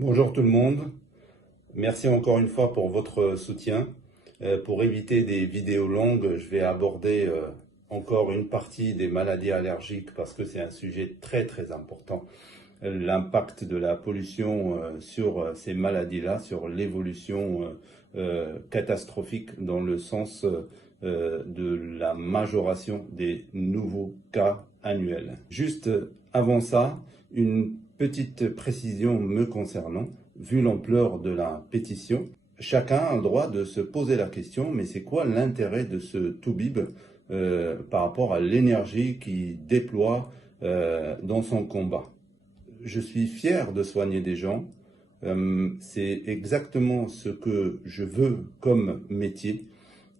Bonjour tout le monde, merci encore une fois pour votre soutien. Pour éviter des vidéos longues, je vais aborder encore une partie des maladies allergiques parce que c'est un sujet très important. L'impact de la pollution sur ces maladies-là, sur l'évolution catastrophique dans le sens de la majoration des nouveaux cas annuels. Juste avant ça, une petite précision me concernant, vu l'ampleur de la pétition. Chacun a le droit de se poser la question, mais c'est quoi l'intérêt de ce toubib par rapport à l'énergie qu'il déploie dans son combat? Je suis fier de soigner des gens, c'est exactement ce que je veux comme métier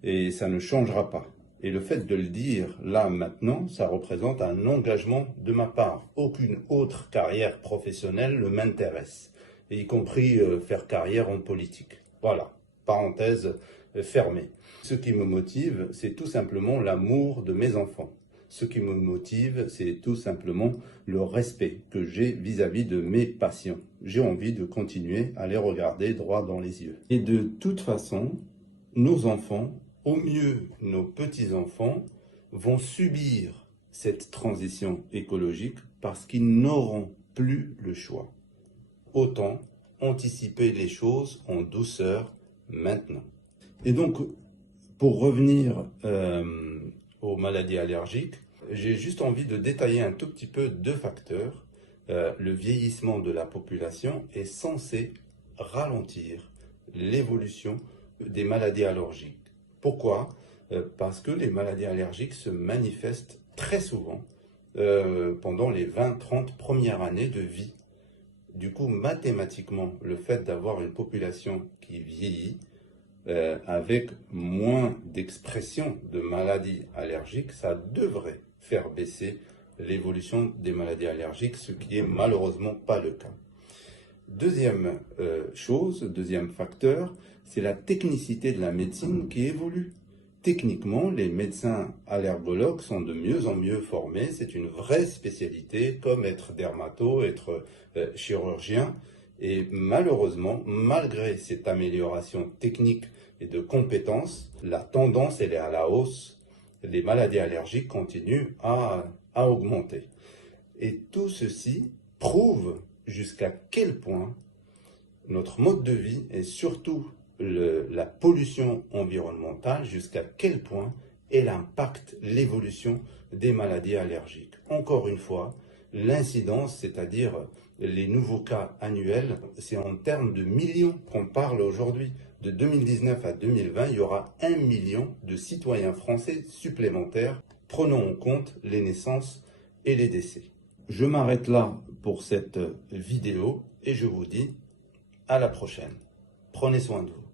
et ça ne changera pas. Et le fait de le dire là maintenant, ça représente un engagement de ma part. Aucune autre carrière professionnelle ne m'intéresse, y compris faire carrière en politique. Voilà, parenthèse fermée. Ce qui me motive, c'est tout simplement l'amour de mes enfants. Ce qui me motive, c'est tout simplement le respect que j'ai vis-à-vis de mes patients. J'ai envie de continuer à les regarder droit dans les yeux. Et de toute façon, nos enfants, au mieux nos petits-enfants, vont subir cette transition écologique parce qu'ils n'auront plus le choix. Autant anticiper les choses en douceur maintenant. Et donc, pour revenir aux maladies allergiques, j'ai juste envie de détailler un tout petit peu deux facteurs. Le vieillissement de la population est censé ralentir l'évolution des maladies allergiques. Pourquoi? Parce que les maladies allergiques se manifestent très souvent pendant les 20-30 premières années de vie. Du coup, mathématiquement, le fait d'avoir une population qui vieillit, avec moins d'expression de maladies allergiques, ça devrait faire baisser l'évolution des maladies allergiques, ce qui est malheureusement pas le cas. Deuxième deuxième facteur, c'est la technicité de la médecine qui évolue. Techniquement, les médecins allergologues sont de mieux en mieux formés, c'est une vraie spécialité, comme être dermato, être chirurgien. Et malheureusement, malgré cette amélioration technique et de compétences, la tendance elle est à la hausse. Les maladies allergiques continuent à augmenter. Et tout ceci prouve jusqu'à quel point notre mode de vie et surtout la pollution environnementale, jusqu'à quel point elle impacte l'évolution des maladies allergiques. Encore une fois, l'incidence, c'est-à-dire les nouveaux cas annuels, c'est en termes de millions qu'on parle aujourd'hui. De 2019 à 2020, il y aura 1 million de citoyens français supplémentaires. Prenons en compte les naissances et les décès. Je m'arrête là pour cette vidéo et je vous dis à la prochaine. Prenez soin de vous.